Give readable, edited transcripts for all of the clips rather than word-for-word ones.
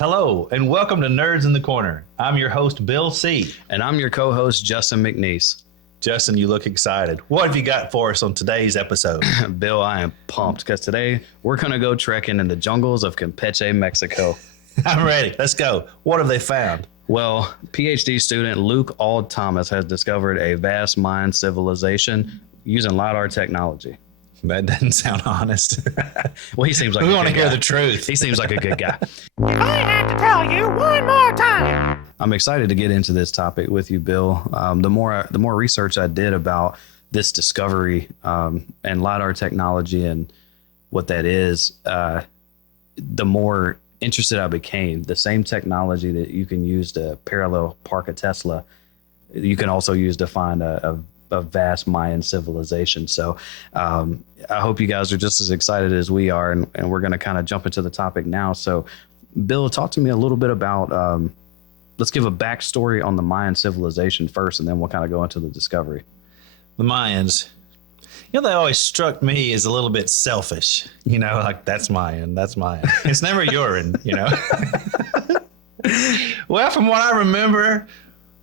Hello, and welcome to Nerds in the Corner. I'm your host, Bill C. And I'm your co-host, Justin McNeese. Justin, you look excited. What have you got for us on today's episode? Bill, I am pumped because today we're going to go trekking in the jungles of Campeche, Mexico. I'm ready. Let's go. What have they found? Well, PhD student Luke Auld-Thomas has discovered a vast Mayan civilization using LiDAR technology. That doesn't sound honest. Well, he seems like we a want to good hear guy. the truth. He seems like a good guy. I have to tell you one more time. I'm excited to get into this topic with you, Bill. The more research I did about this discovery and LiDAR technology and what that is, the more interested I became. The same technology that you can use to parallel park a Tesla, you can also use to find a vast Mayan civilization. So I hope you guys are just as excited as we are, and we're going to kind of jump into the topic now. So, Bill, talk to me a little bit about, let's give a backstory on the Mayan civilization first, and then we'll kind of go into the discovery. The Mayans, they always struck me as a little bit selfish. Like, that's Mayan, that's Mayan. It's never urine, Well, from what I remember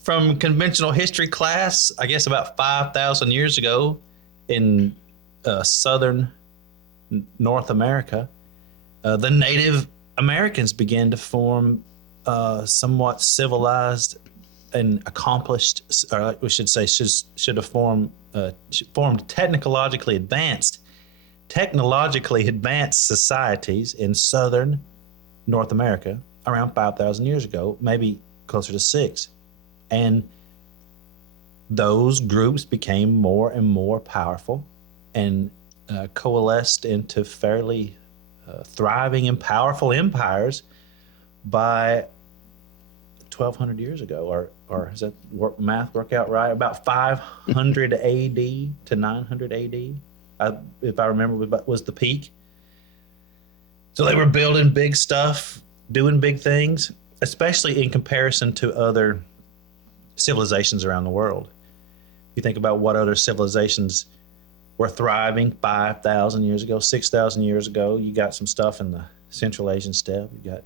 from conventional history class, I guess about 5,000 years ago in southern North America, the Native Americans began to form somewhat civilized and accomplished, or we should say, should have formed technologically advanced societies in southern North America around 5,000 years ago, maybe closer to 6. And those groups became more and more powerful and coalesced into fairly thriving and powerful empires by 1,200 years ago, or does that math work out right? About 500 AD to 900 AD, if I remember, was the peak. So they were building big stuff, doing big things, especially in comparison to other civilizations around the world. You think about what other civilizations were thriving 5,000 years ago, 6,000 years ago. You got some stuff in the Central Asian steppe. You got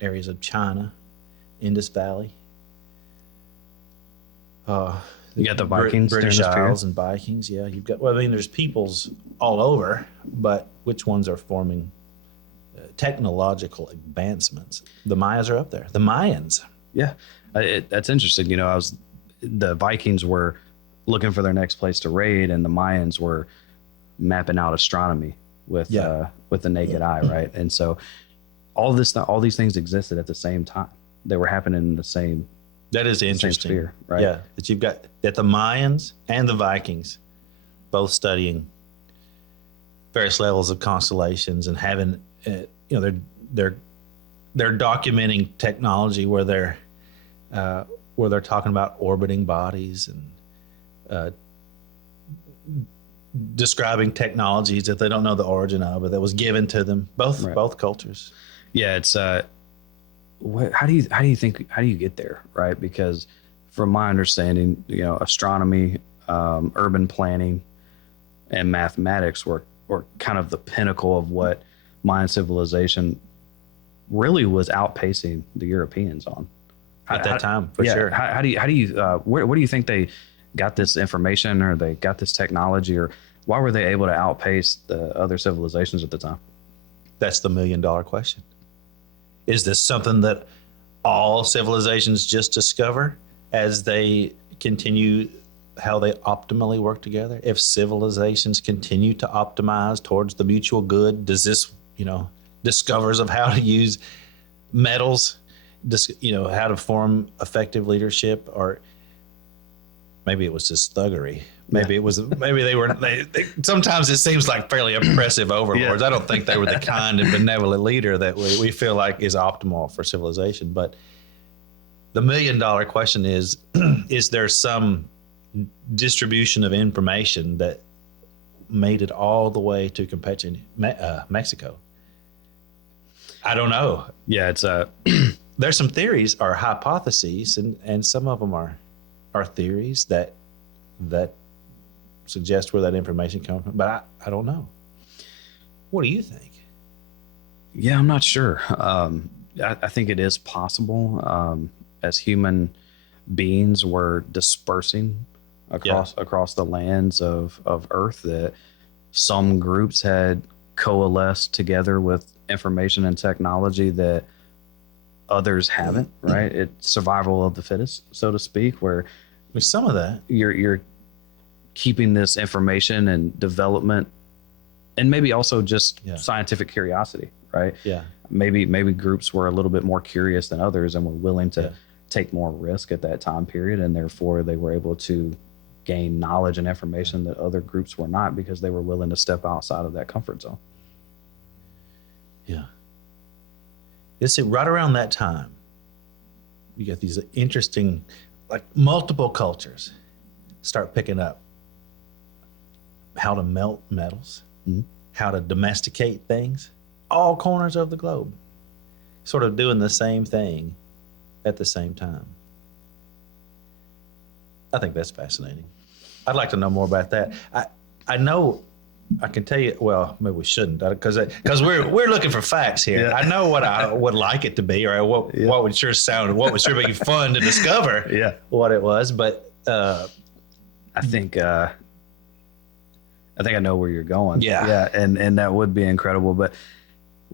areas of China, Indus Valley. You got the Vikings, British Isles and Vikings. Yeah, you've got. Well, I mean, there's peoples all over, but which ones are forming technological advancements? The Mayas are up there. The Mayans. Yeah, that's interesting. The Vikings were looking for their next place to raid, and the Mayans were mapping out astronomy with the naked eye, right? And so all these things existed at the same time. They were happening in the same. That is interesting, sphere, right? Yeah, that you've got that the Mayans and the Vikings both studying various levels of constellations and having, they're documenting technology where they're talking about orbiting bodies and describing technologies that they don't know the origin of, but that was given to them. Both cultures. Yeah, it's how do you get there, right? Because from my understanding, astronomy, urban planning, and mathematics were kind of the pinnacle of what Mayan civilization really was outpacing the Europeans on At that time, for sure. How do you where do you think they got this information, or they got this technology, or why were they able to outpace the other civilizations at the time? That's the $1 million question. Is this something that all civilizations just discover as they continue how they optimally work together? If civilizations continue to optimize towards the mutual good, does this, discovers of how to use metals, how to form effective leadership, or maybe it was just thuggery. Maybe it was. Maybe they were. They sometimes it seems like fairly oppressive overlords. Yeah. I don't think they were the kind and benevolent leader that we feel like is optimal for civilization. But the $1 million question is there some distribution of information that made it all the way to Campeche, Mexico? I don't know. Yeah, it's there's some theories or hypotheses, and some of them are theories that suggest where that information comes from, but I don't know. What do you think? Yeah, I'm not sure. I think it is possible. As human beings were dispersing across the lands of Earth, that some groups had coalesced together with information and technology that others haven't, right? It's survival of the fittest, so to speak, where With some of that. you're keeping this information and development, and maybe also just scientific curiosity, right? Yeah. Maybe groups were a little bit more curious than others and were willing to take more risk at that time period, and therefore they were able to gain knowledge and information that other groups were not, because they were willing to step outside of that comfort zone. Yeah. You see, right around that time, you get these interesting, like multiple cultures start picking up how to melt metals, how to domesticate things, all corners of the globe, sort of doing the same thing at the same time. I think that's fascinating. I'd like to know more about that. I know I can tell you. Well, maybe we shouldn't, because we're looking for facts here. Yeah. I know what I would like it to be, or what would sure sound, what would sure be fun to discover. Yeah. What it was, but I think I know where you're going. Yeah. And that would be incredible, but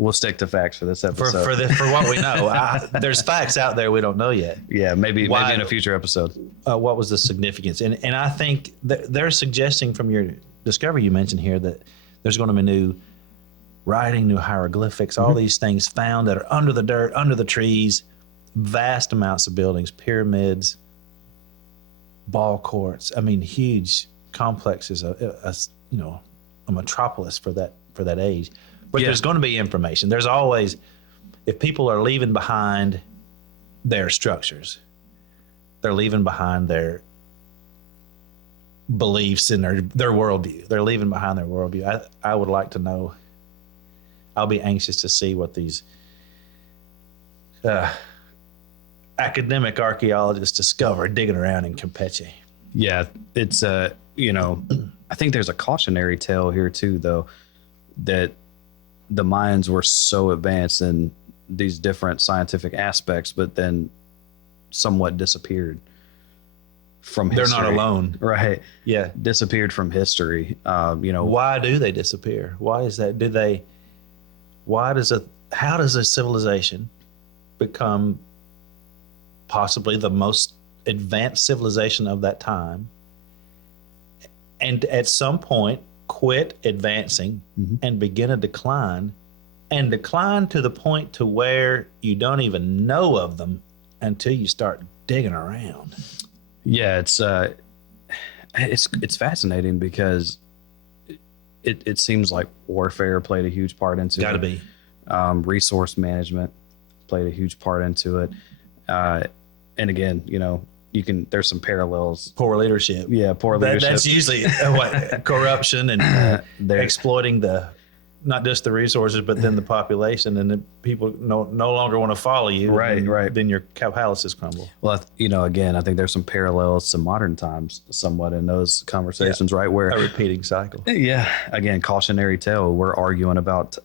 we'll stick to facts for this episode. For what we know. There's facts out there we don't know yet. Yeah, maybe in a future episode. What was the significance? And I think they're suggesting from your discovery you mentioned here that there's going to be new writing, new hieroglyphics, all these things found that are under the dirt, under the trees, vast amounts of buildings, pyramids, ball courts. I mean, huge complexes, a metropolis for that age. But there's going to be information. There's always, if people are leaving behind their structures, they're leaving behind their beliefs and their worldview. They're leaving behind their worldview. I would like to know. I'll be anxious to see what these academic archaeologists discover digging around in Campeche. Yeah, it's I think there's a cautionary tale here too, though, that the Mayans were so advanced in these different scientific aspects, but then somewhat disappeared from history. They're not alone. Right. Yeah. Disappeared from history. Why do they disappear? Why is that? How does a civilization become possibly the most advanced civilization of that time, and at some point quit advancing and begin a decline, and decline to the point to where you don't even know of them until you start digging around? Yeah, it's fascinating because it seems like warfare played a huge part into it. Got to be. Resource management played a huge part into it. And again, there's some parallels. Poor leadership. Yeah, poor leadership. That's usually corruption and they're exploiting not just the resources, but then the population, and the people no longer want to follow you. Right. Then your palaces crumble. Well, again, I think there's some parallels to modern times somewhat in those conversations, right? Where a repeating cycle. Yeah. Again, cautionary tale. We're arguing about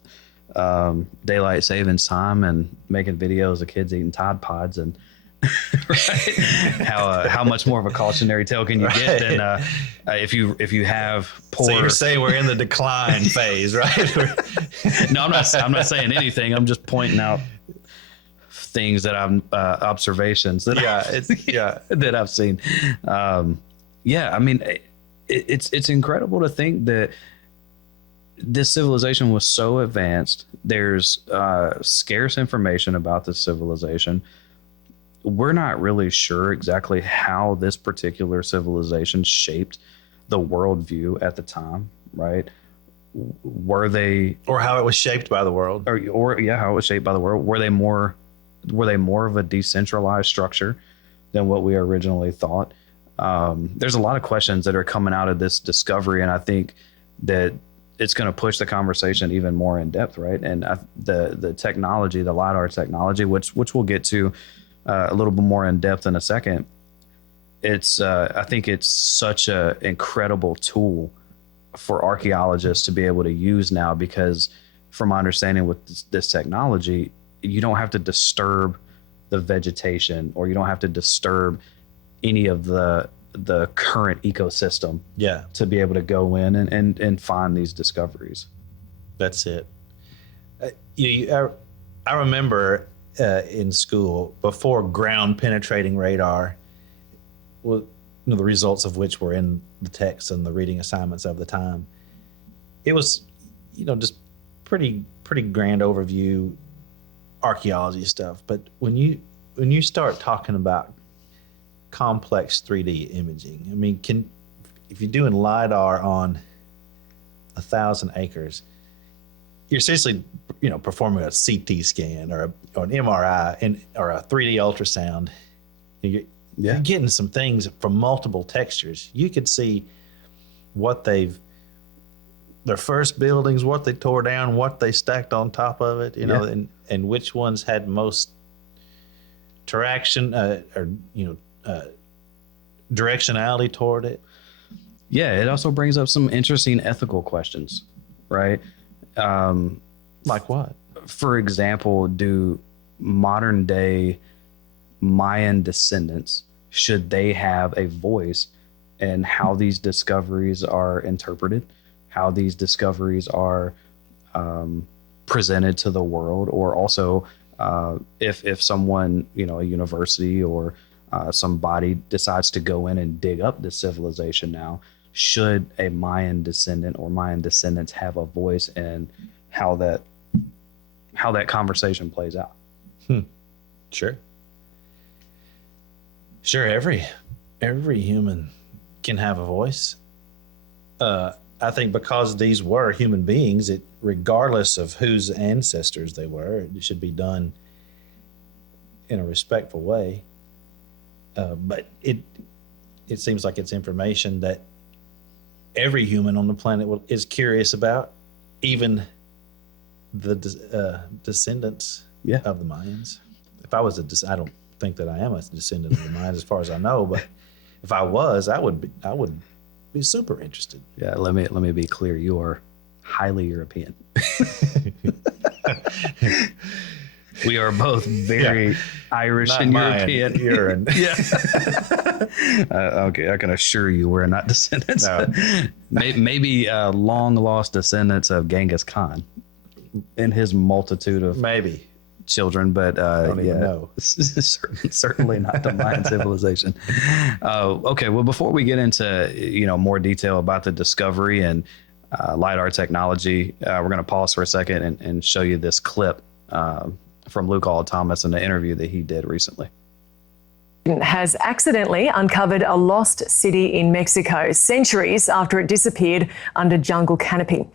daylight savings time and making videos of kids eating Tide Pods, and right? How much more of a cautionary tale can you get than if you have poor? So you're saying we're in the decline phase, right? No, I'm not saying anything. I'm just pointing out things that I'm observations that that I've seen. I mean, it's incredible to think that this civilization was so advanced. There's scarce information about this civilization. We're not really sure exactly how this particular civilization shaped the worldview at the time, right? Were they, or how it was shaped by the world, how it was shaped by the world? Were they more of a decentralized structure than what we originally thought? There's a lot of questions that are coming out of this discovery, and I think that it's going to push the conversation even more in depth, right? And the technology, the LiDAR technology, which we'll get to a little bit more in depth in a second. I think it's such an incredible tool for archaeologists to be able to use now, because from my understanding with this technology, you don't have to disturb the vegetation, or you don't have to disturb any of the current ecosystem Yeah, to be able to go in and find these discoveries. that's it. I remember in school, before ground penetrating radar, well, the results of which were in the text and the reading assignments of the time. It was, just pretty grand overview archaeology stuff. But when you start talking about complex 3D imaging, I mean, if you're doing LiDAR on 1,000 acres, you're seriously, performing a CT scan or an MRI or a 3D ultrasound. You're getting some things from multiple textures. You could see what their first buildings, what they tore down, what they stacked on top of it, and which ones had most traction directionality toward it. Yeah, it also brings up some interesting ethical questions, right? Like what? For example, do modern day Mayan descendants, should they have a voice in how these discoveries are interpreted, how these discoveries are presented to the world, or also if someone, a university or somebody decides to go in and dig up this civilization now, should a Mayan descendant or Mayan descendants have a voice in how that conversation plays out? Sure. Every human can have a voice. I think because these were human beings, regardless of whose ancestors they were, it should be done in a respectful way. But it seems like it's information that every human on the planet is curious about, even the descendants of the Mayans. If I was I don't think that I am a descendant of the Mayans, as far as I know, but if I was, I would be super interested. Yeah, let me be clear. You are highly European. We are both very Irish Not and Mayan, European. Yeah. Okay, I can assure you we're not descendants. No. Maybe long lost descendants of Genghis Khan and his multitude of Maybe. children, but I don't even know. certainly not the Mayan civilization. Okay, well, before we get into more detail about the discovery and LiDAR technology, we're going to pause for a second and show you this clip from Luke Auld-Thomas in the interview that he did recently. Has accidentally uncovered a lost city in Mexico centuries after it disappeared under jungle canopy.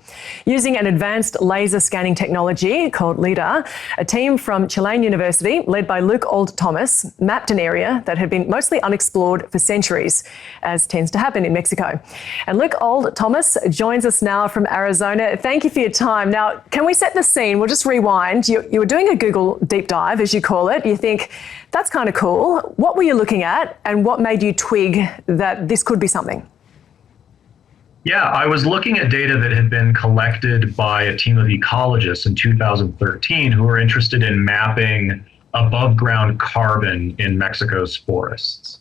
Using an advanced laser scanning technology called LiDAR, a team from Chilean University, led by Luke Auld-Thomas, mapped an area that had been mostly unexplored for centuries, as tends to happen in Mexico. And Luke Auld-Thomas joins us now from Arizona. Thank you for your time. Now, can we set the scene? We'll just rewind. You were doing a Google deep dive, as you call it. You think, that's kind of cool. What were you looking at, and what made you twig that this could be something? Yeah, I was looking at data that had been collected by a team of ecologists in 2013 who were interested in mapping above ground carbon in Mexico's forests.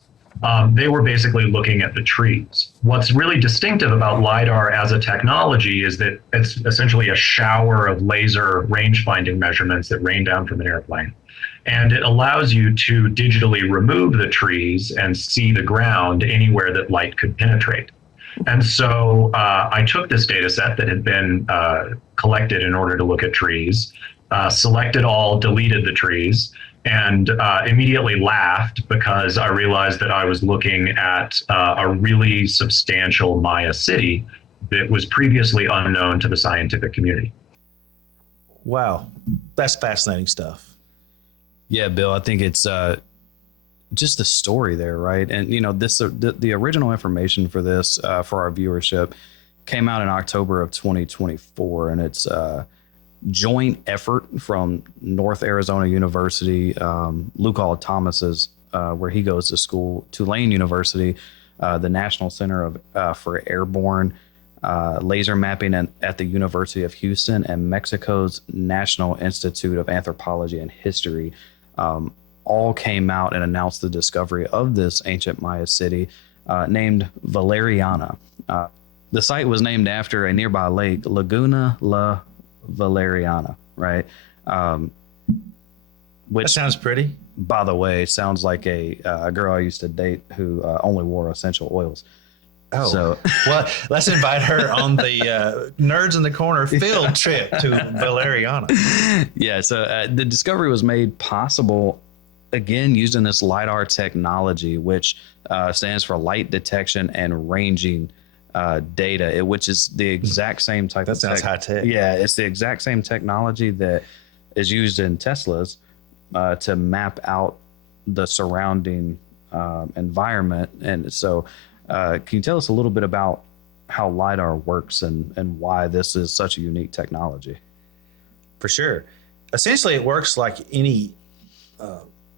They were basically looking at the trees. What's really distinctive about LiDAR as a technology is that it's essentially a shower of laser range finding measurements that rain down from an airplane. And it allows you to digitally remove the trees and see the ground anywhere that light could penetrate. And so I took this data set that had been collected in order to look at trees, selected all, deleted the trees, and immediately laughed because I realized that I was looking at a really substantial Maya city that was previously unknown to the scientific community. Wow, that's fascinating stuff. Yeah, Bill, I think it's just the story there, right? And this the original information for this for our viewership came out in October of 2024, and it's a joint effort from North Arizona University, Luke Auld-Thomas's, where he goes to school, Tulane University, the National Center for Airborne laser mapping at the University of Houston, and Mexico's National Institute of Anthropology and History all came out and announced the discovery of this ancient Maya city named Valeriana. The site was named after a nearby lake, Laguna La Valeriana, right? Which, That sounds pretty. by the way, sounds like a girl I used to date who only wore essential oils. Oh, So- well, let's invite her on the Nerds in the Corner field trip to Valeriana. Yeah, so the discovery was made possible, again, using this LiDAR technology, which stands for light detection and ranging data, which is the exact same type That of sounds high tech. Yeah, it's the exact same technology that is used in Teslas to map out the surrounding environment. And so can you tell us a little bit about how LiDAR works and why this is such a unique technology? For sure. Essentially, it works like any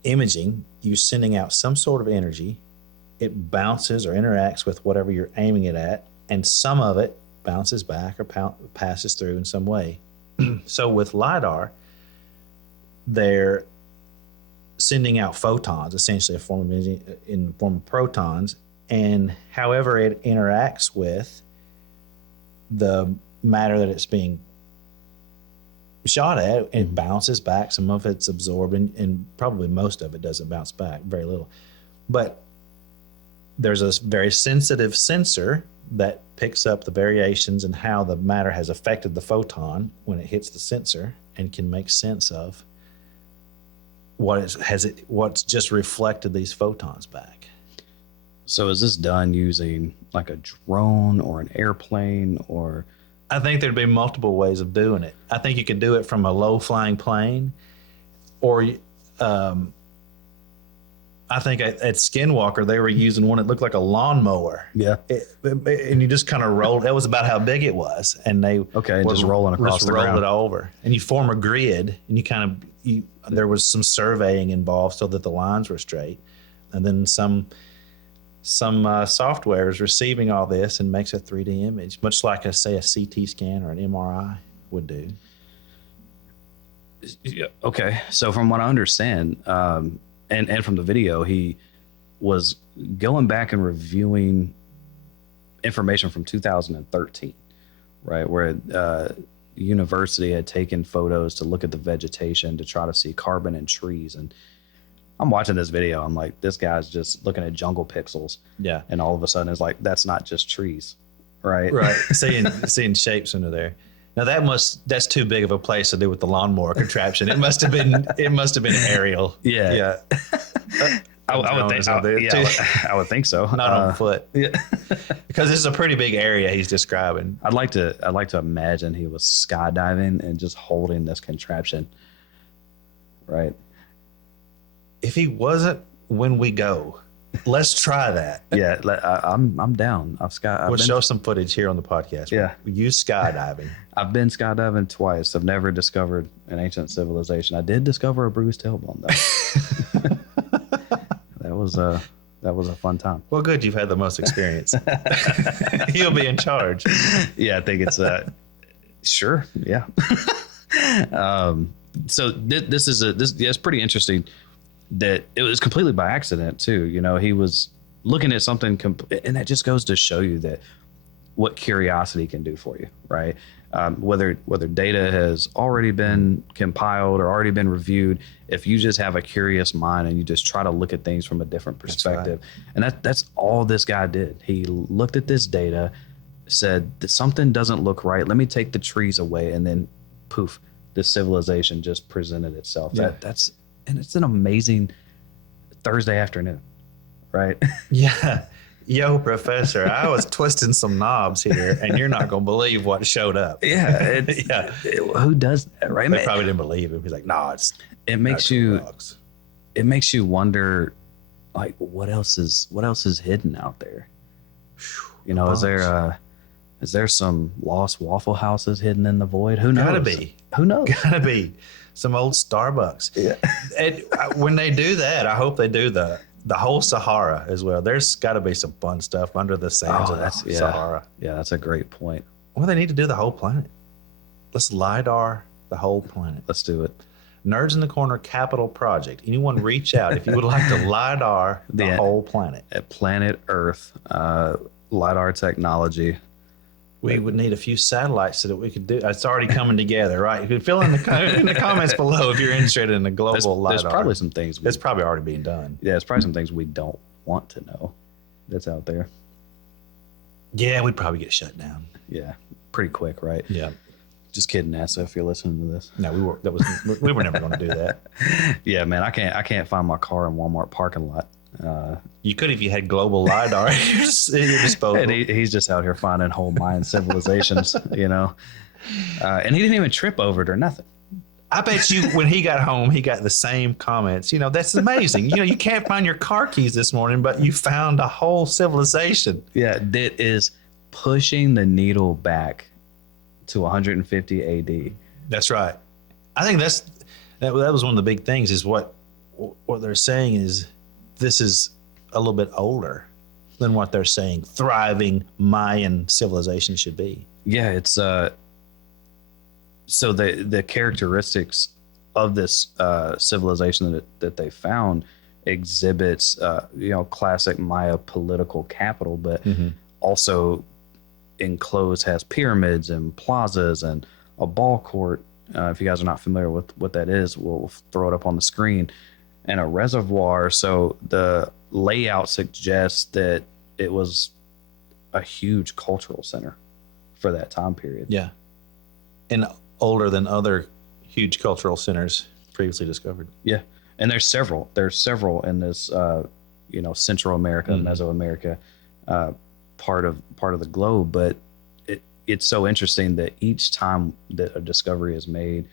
imaging. You're sending out some sort of energy. It bounces or interacts with whatever you're aiming it at, and some of it bounces back or passes through in some way. So with LiDAR, they're sending out photons, essentially a form of energy in the form of protons, and however it interacts with the matter that it's being shot at, it bounces back. Some of it's absorbed, and probably most of it doesn't bounce back, very little. But there's a very sensitive sensor that picks up the variations and how the matter has affected the photon when it hits the sensor, and can make sense of what's just reflected these photons back. So is this done using like a drone or an airplane or? I think there'd be multiple ways of doing it. I think you could do it from a low-flying plane, or I think at Skinwalker they were using one that looked like a lawnmower. Yeah. And you just kind of rolled. That was about how big it was, and they Just rolling across the rolled ground. it over, and you form a grid, and there was some surveying involved so that the lines were straight, and then some software is receiving all this and makes a 3D image, much like a CT scan or an MRI would do. Yeah. Okay. So from what I understand, and from the video, he was going back and reviewing information from 2013, right? Where the university had taken photos to look at the vegetation to try to see carbon in trees. And I'm watching this video. I'm like, this guy's just looking at jungle pixels. Yeah. And all of a sudden it's like, that's not just trees. Right. Right. seeing shapes under there. Now that's too big of a place to do with the lawnmower contraption. It must have been aerial. Yeah. Yeah. I would think. I would think so. Not on foot. Yeah. Because this is a pretty big area he's describing. I'd like to imagine he was skydiving and just holding this contraption. Right. If he wasn't, when we go, let's try that. Yeah, I'm down. We'll show some footage here on the podcast. Yeah. We use skydiving. I've been skydiving twice. I've never discovered an ancient civilization. I did discover a bruised tailbone though. That was a fun time. Well, good. You've had the most experience. He'll be in charge. Yeah, I think it's sure. Yeah. So this is pretty interesting. That it was completely by accident too. You know, he was looking at something, and that just goes to show you that what curiosity can do for you, right? Whether data has already been compiled or already been reviewed, if you just have a curious mind and you just try to look at things from a different perspective, and that's all this guy did. He looked at this data, said that something doesn't look right. Let me take the trees away, and then poof, this civilization just presented itself. Yeah. And it's an amazing Thursday afternoon, right? Yeah. Yo, professor, I was twisting some knobs here, and you're not going to believe what showed up. Yeah. Who does that, right? They probably didn't believe him. He's like, nah, it makes you dogs. It makes you wonder, like, what else is hidden out there? You know, is there some lost Waffle Houses hidden in the void? Who knows? Gotta be. Who knows? Gotta be. Some old Starbucks. Yeah. And when they do that, I hope they do the the whole Sahara as well. There's got to be some fun stuff under the sands of the Sahara. Yeah, that's a great point. Well, they need to do the whole planet. Let's LiDAR the whole planet. Let's do it. Nerds in the Corner Capital Project. Anyone reach out if you would like to LiDAR the whole planet. At Planet Earth, LiDAR technology. We would need a few satellites so that we could do. It's already coming together, right? You could fill in the comments below if you're interested in the global LiDAR. There's probably some things. It's probably already being done. Yeah, it's probably some things we don't want to know that's out there. Yeah, we'd probably get shut down. Yeah, pretty quick, right? Yeah. Just kidding, NASA, if you're listening to this. No, we were never going to do that. Yeah, man, I can't find my car in Walmart parking lot. You could if you had global LiDAR at your disposal. And he's just out here finding whole Mayan civilizations, you know. And he didn't even trip over it or nothing. I bet you when he got home, he got the same comments. You know, that's amazing. You know, you can't find your car keys this morning, but you found a whole civilization. Yeah, that is pushing the needle back to 150 AD. That's right. I think that was one of the big things is what they're saying is this is a little bit older than what they're saying thriving Mayan civilization should be. Yeah, it's so the characteristics of this civilization that they found exhibits classic Maya political capital, but also enclosed has pyramids and plazas and a ball court. If you guys are not familiar with what that is, we'll throw it up on the screen, and a reservoir. So the layout suggests that it was a huge cultural center for that time period. Yeah. And older than other huge cultural centers previously discovered. Yeah. And there's several in this, Central America, Mesoamerica, part of the globe. But it's so interesting that each time that a discovery is made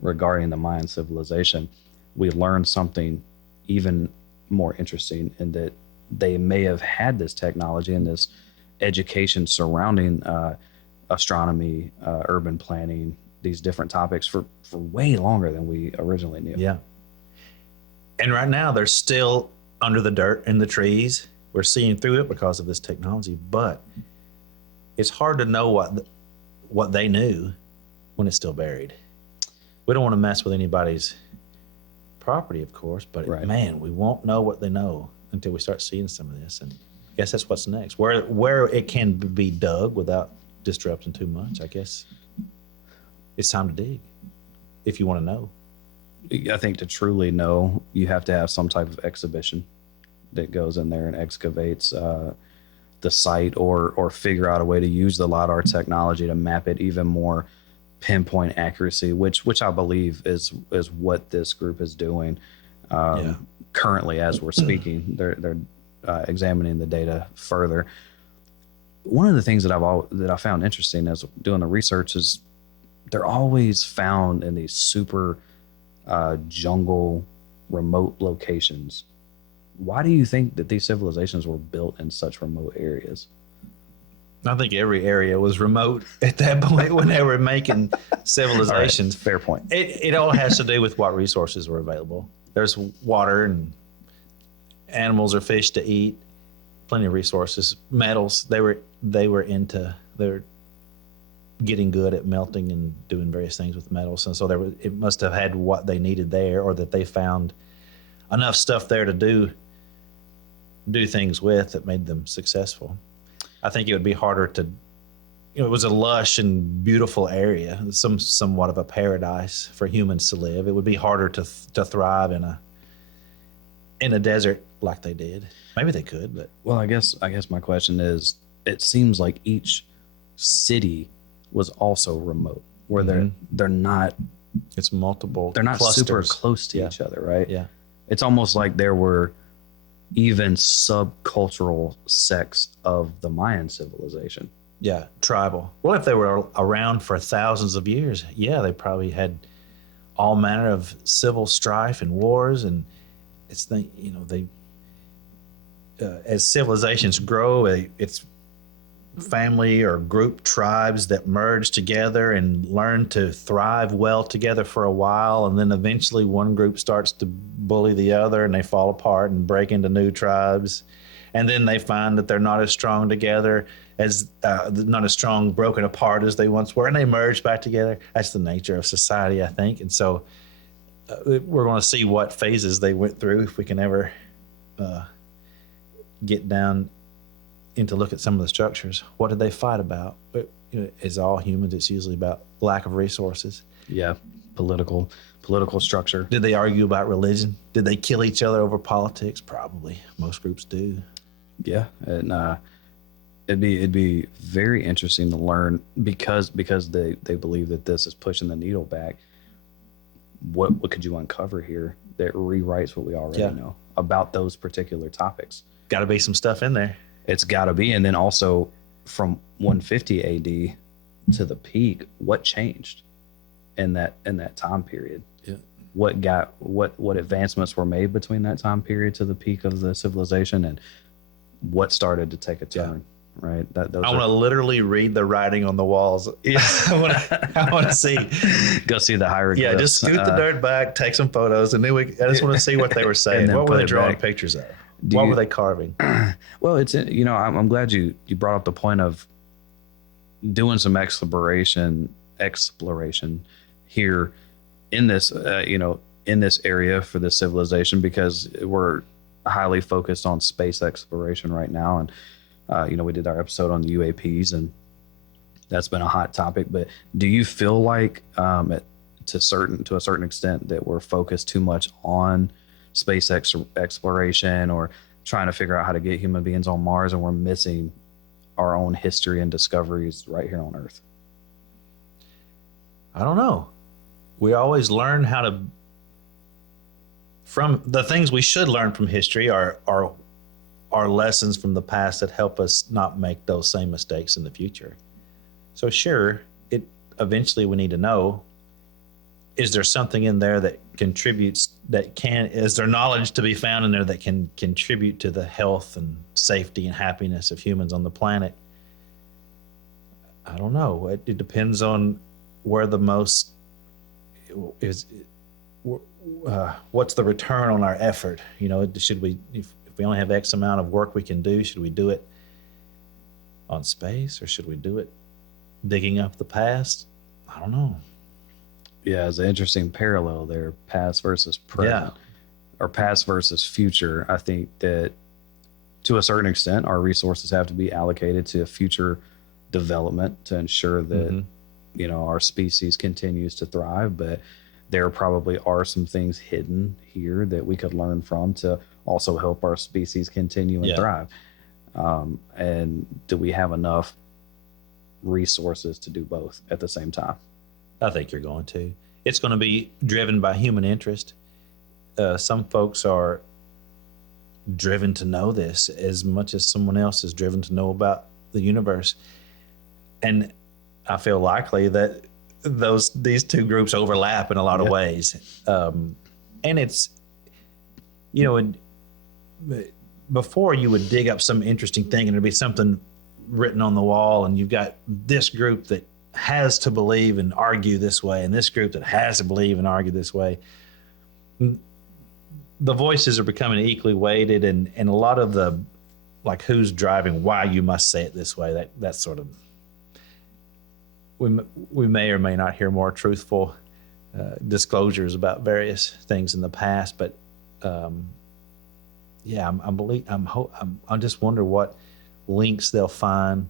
regarding the Mayan civilization, we learn something even more interesting in that they may have had this technology and this education surrounding astronomy, urban planning, these different topics for way longer than we originally knew. Yeah. And right now they're still under the dirt in the trees. We're seeing through it because of this technology, but it's hard to know what they knew when it's still buried. We don't want to mess with anybody's property, of course, but right. Man, we won't know what they know until we start seeing some of this. And I guess that's what's next. Where it can be dug without disrupting too much, I guess it's time to dig if you want to know. I think to truly know, you have to have some type of exhibition that goes in there and excavates the site or figure out a way to use the LiDAR technology to map it even more pinpoint accuracy, which I believe is what this group is doing currently as we're speaking. They're examining the data further. One of the things that I found interesting as doing the research is they're always found in these super jungle, remote locations. Why do you think that these civilizations were built in such remote areas? I think every area was remote at that point when they were making civilizations. Right, fair point. It all has to do with what resources were available. There's water and animals or fish to eat, plenty of resources, metals. They were getting good at melting and doing various things with metals. And so it must have had what they needed there, or that they found enough stuff there to do things with that made them successful. I think it would be harder to, it was a lush and beautiful area, somewhat of a paradise for humans to live. It would be harder to thrive in a desert like they did. Maybe they could, but. Well, I guess my question is, it seems like each city was also remote, where they're not. It's multiple. They're not clusters. super close to each other, right? Yeah. It's almost like there were even subcultural sects of the Mayan civilization. Yeah, tribal. Well, if they were around for thousands of years, yeah, they probably had all manner of civil strife and wars, and as civilizations grow, it's family or group tribes that merge together and learn to thrive well together for a while, and then eventually one group starts to bully the other and they fall apart and break into new tribes, and then they find that they're not as strong together as not as strong broken apart as they once were, and they merge back together. That's the nature of society, I think. And so we're going to see what phases they went through, if we can ever get down into look at some of the structures. What did they fight about? As all humans, it's usually about lack of resources. Yeah, political structure. Did they argue about religion? Did they kill each other over politics? Probably. Most groups do. Yeah, and it'd be very interesting to learn because they believe that this is pushing the needle back. What could you uncover here that rewrites what we already know about those particular topics? Got to be some stuff in there. It's got to be. And then also from 150 AD to the peak, what changed in that time period? Yeah. What advancements were made between that time period to the peak of the civilization, and what started to take a turn? Right. I want to literally read the writing on the walls. Yeah. I want to see. Go see the hieroglyphs. Yeah. Just scoot the dirt back, take some photos, and then I just want to see what they were saying. What were they drawing pictures of? What were they carving? Well, it's, I'm glad you brought up the point of doing some exploration here in this, in this area for this civilization, because we're highly focused on space exploration right now. And, we did our episode on the UAPs, and that's been a hot topic. But do you feel like, to a certain extent, that we're focused too much on space exploration or trying to figure out how to get human beings on Mars, and we're missing our own history and discoveries right here on Earth? I don't know. We always learn how to, from the things we should learn from history are lessons from the past that help us not make those same mistakes in the future. So sure, eventually we need to know, is there something in there that contributes, is there knowledge to be found in there that can contribute to the health and safety and happiness of humans on the planet? I don't know. It depends on where the most is, what's the return on our effort? Should we, if we only have X amount of work we can do, should we do it on space, or should we do it digging up the past? I don't know. Yeah, it's an interesting parallel there, past versus present, or past versus future. I think that to a certain extent, our resources have to be allocated to future development to ensure that, our species continues to thrive. But there probably are some things hidden here that we could learn from to also help our species continue and thrive. And do we have enough resources to do both at the same time? I think you're going to. It's going to be driven by human interest. Some folks are driven to know this as much as someone else is driven to know about the universe. And I feel likely that these two groups overlap in a lot of ways. And it's, before you would dig up some interesting thing and there'd be something written on the wall, and you've got this group that has to believe and argue this way, and this group that has to believe and argue this way. The voices are becoming equally weighted, and a lot of the, like, who's driving why you must say it this way, that's sort of, we may or may not hear more truthful disclosures about various things in the past, but I just wonder what links they'll find,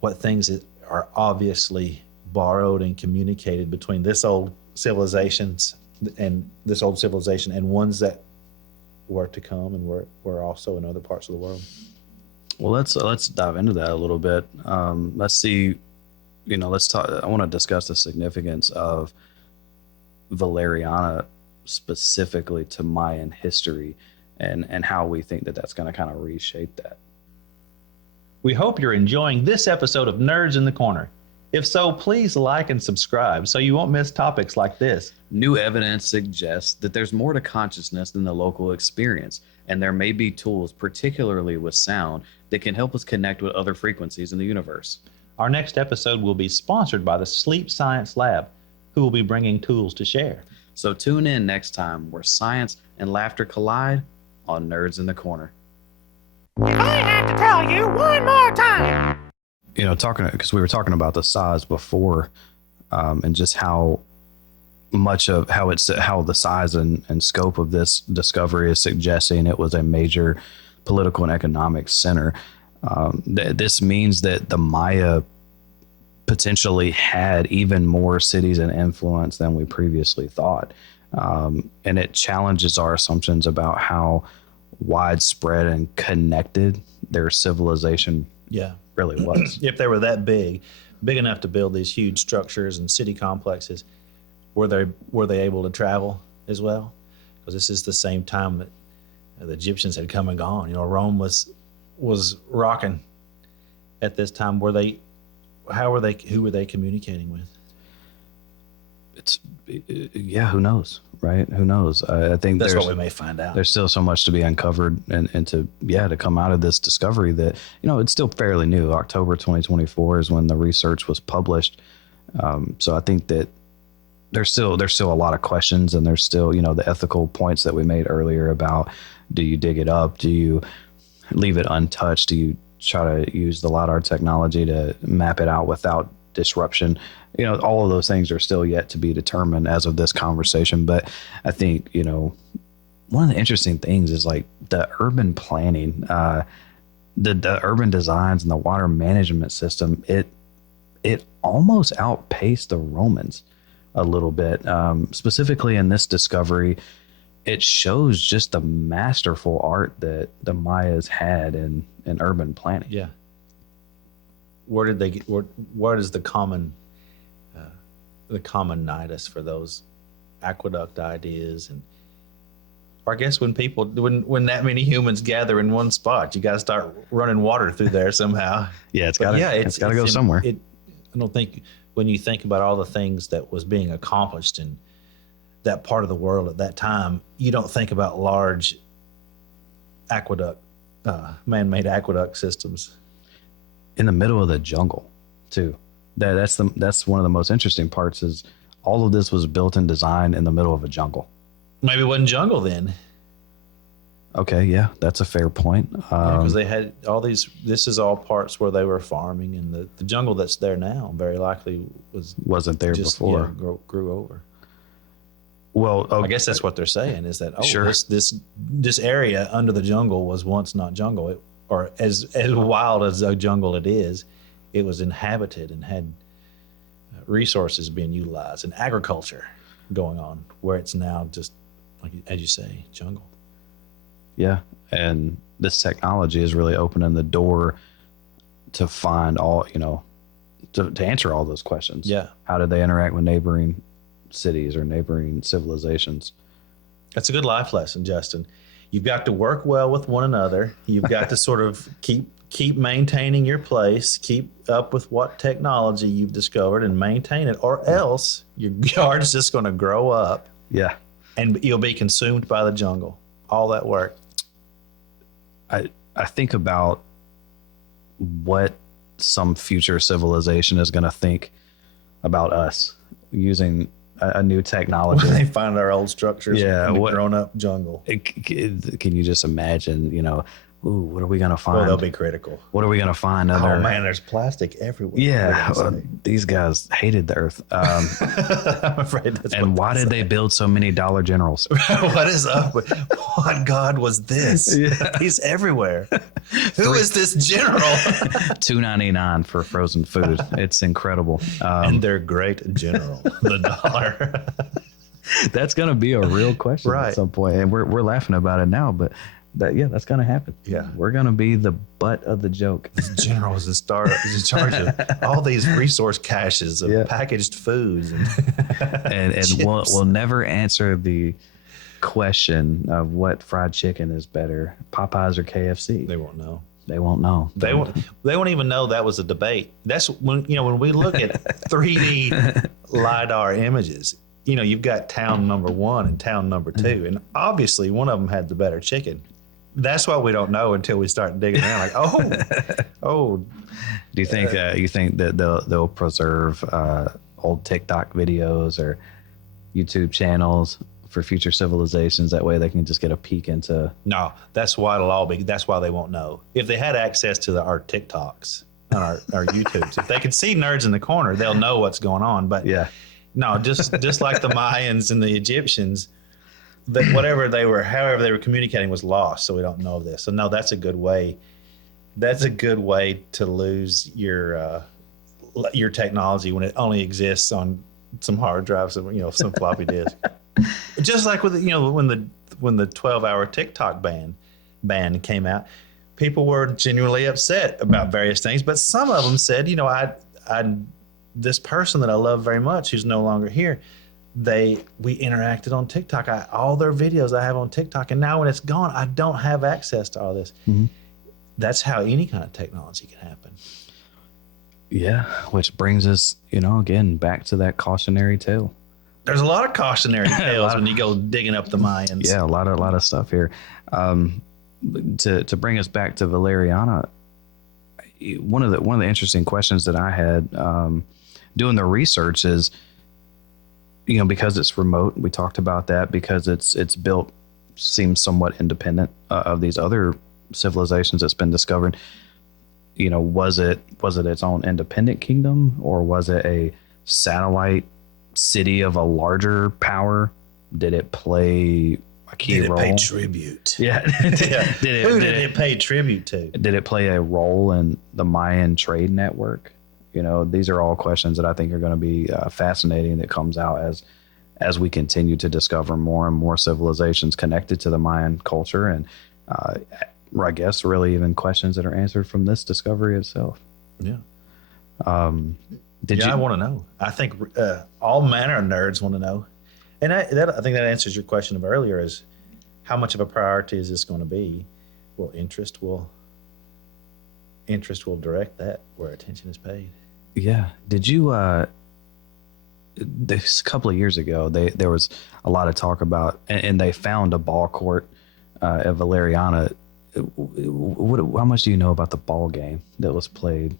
what things that are obviously borrowed and communicated between this old civilizations and ones that were to come and were also in other parts of the world. Well, let's dive into that a little bit. Let's see, let's talk. I want to discuss the significance of Valeriana specifically to Mayan history, and how we think that that's going to kind of reshape that. We hope you're enjoying this episode of Nerds in the Corner. If so, please like and subscribe so you won't miss topics like this. New evidence suggests that there's more to consciousness than the local experience, and there may be tools, particularly with sound, that can help us connect with other frequencies in the universe. Our next episode will be sponsored by the Sleep Science Lab, who will be bringing tools to share. So tune in next time where science and laughter collide on Nerds in the Corner. If I have to tell you one more time. You know, because we were talking about the size before, and just how much of how the size and scope of this discovery is suggesting it was a major political and economic center. This means that the Maya potentially had even more cities and influence than we previously thought. And it challenges our assumptions about how widespread and connected their civilization really was. If they were that big enough to build these huge structures and city complexes, were they able to travel as well? Because this is the same time that the Egyptians had come and gone. You know, Rome was rocking at this time. Who were they communicating with? Who knows, right? Who knows? I think that's what we may find out. There's still so much to be uncovered and to come out of this discovery that, you know, it's still fairly new. October 2024 is when the research was published. So I think that there's still a lot of questions, and there's still, you know, the ethical points that we made earlier about, do you dig it up? Do you leave it untouched? Do you try to use the LiDAR technology to map it out without disruption? You know, all of those things are still yet to be determined as of this conversation. But I think, you know, one of the interesting things is like the urban planning, the urban designs and the water management system. It almost outpaced the Romans a little bit. Specifically in this discovery, it shows just the masterful art that the Mayas had in urban planning. Yeah. Where did they get? What is the common nidus for those aqueduct ideas? And or I guess when that many humans gather in one spot, you got to start running water through there somehow. Yeah, it's got to go somewhere. I don't think when you think about all the things that was being accomplished in that part of the world at that time, you don't think about large aqueduct, man-made aqueduct systems. In the middle of the jungle, too. That's one of the most interesting parts, is all of this was built and designed in the middle of a jungle. Maybe it wasn't jungle then. Okay, yeah, that's a fair point. Because they had all these. This is all parts where they were farming, and the jungle that's there now very likely wasn't there before. Yeah, grew over. Well, okay. I guess that's what they're saying, is that sure. this area under the jungle was once not jungle, or as wild as a jungle it is, it was inhabited and had resources being utilized and agriculture going on, where it's now just, like as you say, jungle. Yeah, and this technology is really opening the door to find all, you know, to answer all those questions. Yeah. How did they interact with neighboring cities or neighboring civilizations? That's a good life lesson, Justin. You've got to work well with one another. You've got to sort of keep maintaining your place, keep up with what technology you've discovered and maintain it, or else your yard's just going to grow up. Yeah. And you'll be consumed by the jungle. All that work. I think about what some future civilization is going to think about us using a new technology. When they find our old structures yeah, in the grown-up jungle. Can you just imagine, you know, ooh, what are we going to find? Well, they'll be critical. What are we going to find? Oh, man, there's plastic everywhere. Yeah, these guys hated the earth. I'm afraid that's and why did they build so many Dollar Generals? What is up? What God was this? Yeah. He's everywhere. Who is this general? $2.99 for frozen food. It's incredible. And their great general, the dollar. That's going to be a real question right. at some point. And we're laughing about it now, but that's going to happen. Yeah. We're going to be the butt of the joke. This general is in charge of all these resource caches of packaged foods. And we'll never answer the question of what fried chicken is better, Popeyes or KFC. They won't know. They won't know. They won't even know that was a debate. That's when we look at 3D LiDAR images, you've got town number 1 and town number 2, and obviously one of them had the better chicken. That's what we don't know until we start digging around. Like, oh. Do you think that they'll preserve old TikTok videos or YouTube channels for future civilizations? That way they can just get a peek into. No, that's why it'll all be. That's why they won't know. If they had access to our TikToks and our YouTubes, if they could see nerds in the corner, they'll know what's going on. But Yeah. no, just like the Mayans and the Egyptians, that however they were communicating was lost. So we don't know this. So no, that's a good way. That's a good way to lose your technology when it only exists on some hard drives, some floppy disk. Just like with when the 12-hour TikTok ban came out, people were genuinely upset about various things, but some of them said, I this person that I love very much who's no longer here, we interacted on TikTok. All their videos I have on TikTok, and now when it's gone, I don't have access to all this. Mm-hmm. That's how any kind of technology can happen. Yeah, which brings us, again, back to that cautionary tale. There's a lot of cautionary tales when you go digging up the Mayans. Yeah, a lot of stuff here. To bring us back to Valeriana, one of the interesting questions that I had doing the research is, because it's remote, we talked about that, because it's built, seems somewhat independent of these other civilizations that's been discovered. Was it its own independent kingdom, or was it a satellite city of a larger power? Did it play a key role? Did it pay tribute? Yeah. Who did it pay tribute to? Did it play a role in the Mayan trade network? These are all questions that I think are going to be fascinating, that comes out as we continue to discover more and more civilizations connected to the Mayan culture, and I guess really even questions that are answered from this discovery itself. Yeah. I want to know. I think all manner of nerds want to know. And I think that answers your question of earlier, is how much of a priority is this going to be? Well, interest will direct that where attention is paid. Yeah. Did you, this couple of years ago, there was a lot of talk about, and they found a ball court at Valeriana. How much do you know about the ball game that was played?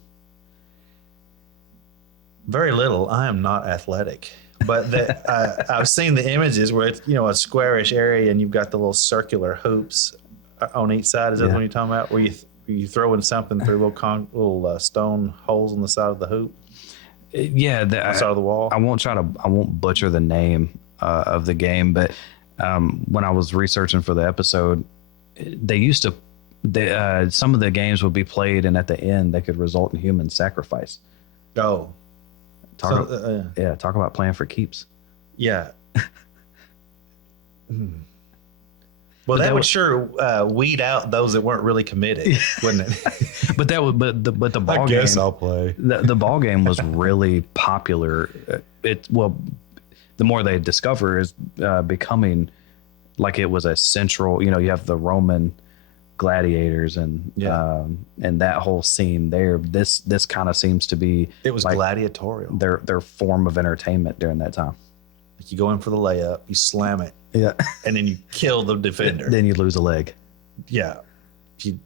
Very little. I am not athletic, but I've seen the images where it's a squarish area, and you've got the little circular hoops on each side. Is that what you're talking about? Where you throw in something through little stone holes on the side of the hoop? Yeah, the side of the wall. I won't butcher the name of the game, but when I was researching for the episode, they used to. Some of the games would be played, and at the end, they could result in human sacrifice. Oh. Talk about playing for keeps. Yeah. Well, that would sure weed out those that weren't really committed, wouldn't it? But the ball game. I guess I'll play. The ball game was really popular. The more they discover is becoming like it was a central. You have the Roman gladiators and that whole scene there. This kind of seems to be. It was like gladiatorial. Their form of entertainment during that time. Like you go in for the layup, you slam it. Yeah. And then you kill the defender. Then you lose a leg. Yeah. If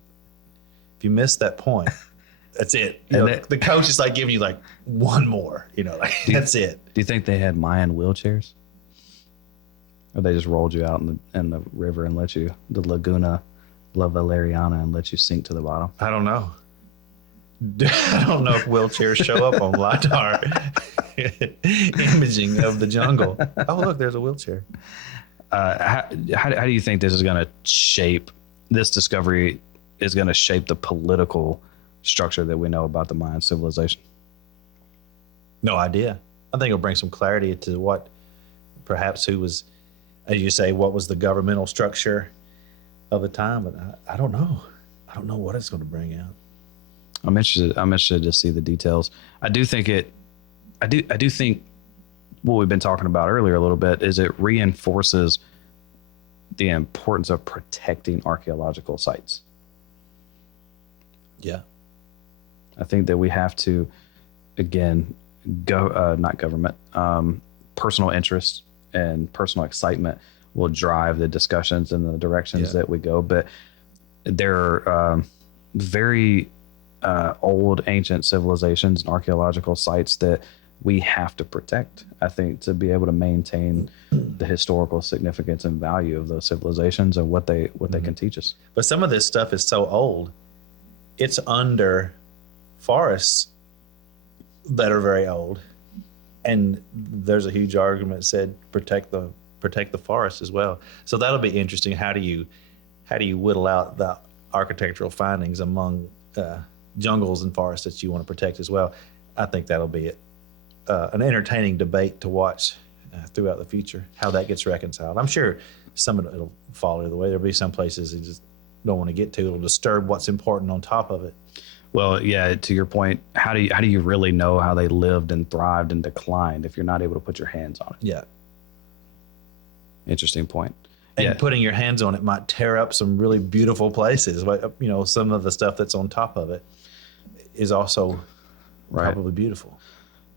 you miss that point, that's it. The coach is like giving you like one more, that's it. Do you think they had Mayan wheelchairs? Or they just rolled you out in the river and the Laguna La Valeriana, and let you sink to the bottom? I don't know. I don't know if wheelchairs show up on LiDAR imaging of the jungle. Oh, look, there's a wheelchair. How do you think this discovery is going to shape the political structure that we know about the Mayan civilization? No idea. I think it'll bring some clarity to what, perhaps who was, as you say, what was the governmental structure of the time, but I don't know. I don't know what it's going to bring out. I'm interested to see the details. I do think what we've been talking about earlier a little bit is it reinforces the importance of protecting archaeological sites. Yeah. I think that we have to, again, not government, personal interest and personal excitement will drive the discussions in the directions that we go. But there are very old ancient civilizations and archaeological sites that we have to protect, I think, to be able to maintain the historical significance and value of those civilizations and what they can teach us. But some of this stuff is so old, it's under forests that are very old. And there's a huge argument that said protect the forest as well. So that'll be interesting. How do you whittle out the architectural findings among jungles and forests that you want to protect as well? I think that'll be an entertaining debate to watch throughout the future, how that gets reconciled. I'm sure some of it'll fall either way. There'll be some places you just don't want to get to. It'll disturb what's important on top of it. Well, yeah, to your point, how do you really know how they lived and thrived and declined if you're not able to put your hands on it? Yeah. Interesting point. And putting your hands on it might tear up some really beautiful places. You know, some of the stuff that's on top of it is also probably beautiful.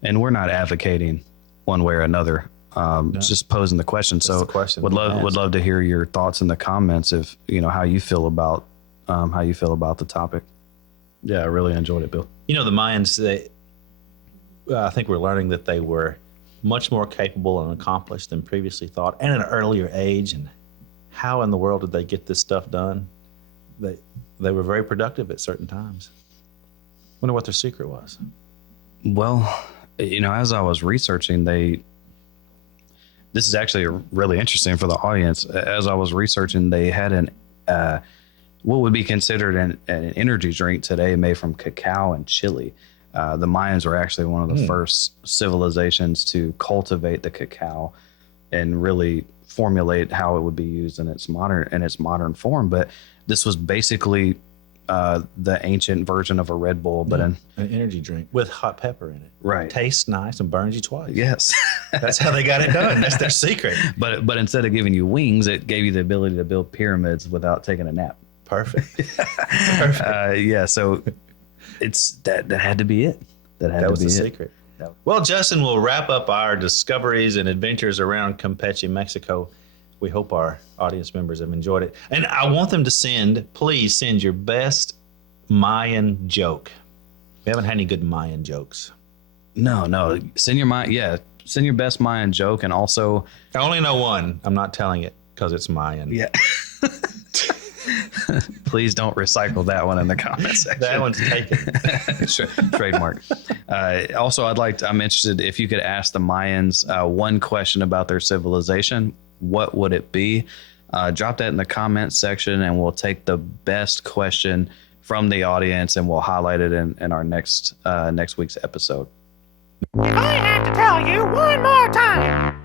And we're not advocating one way or another. Just posing the question. That's so the question would love to hear your thoughts in the comments if how you feel about the topic. Yeah, I really enjoyed it, Bill. You know, the Mayans, I think we're learning that they were much more capable and accomplished than previously thought, and at an earlier age. And how in the world did they get this stuff done? They were very productive at certain times. Wonder what their secret was. Well, as I was researching, this is actually really interesting for the audience. As I was researching, they had what would be considered an energy drink today made from cacao and chili. The Mayans were actually one of the first civilizations to cultivate the cacao and really formulate how it would be used in its modern form. But this was basically the ancient version of a Red Bull, but an energy drink with hot pepper in it. Right. Tastes nice and burns you twice. Yes. That's how they got it done. That's their secret. But instead of giving you wings, it gave you the ability to build pyramids without taking a nap. Perfect. So it's that had to be it. That was the secret. Well, Justin, we'll wrap up our discoveries and adventures around Campeche, Mexico. We hope our audience members have enjoyed it. And I want them to please send your best Mayan joke. We haven't had any good Mayan jokes. No. Send your best Mayan joke. And also, I only know one. I'm not telling it because it's Mayan. Yeah. Please don't recycle that one in the comment section. That one's taken. Trademark. Also, I'm interested if you could ask the Mayans one question about their civilization. What would it be? Drop that in the comments section, and we'll take the best question from the audience, and we'll highlight it in our next week's episode. I have to tell you one more time.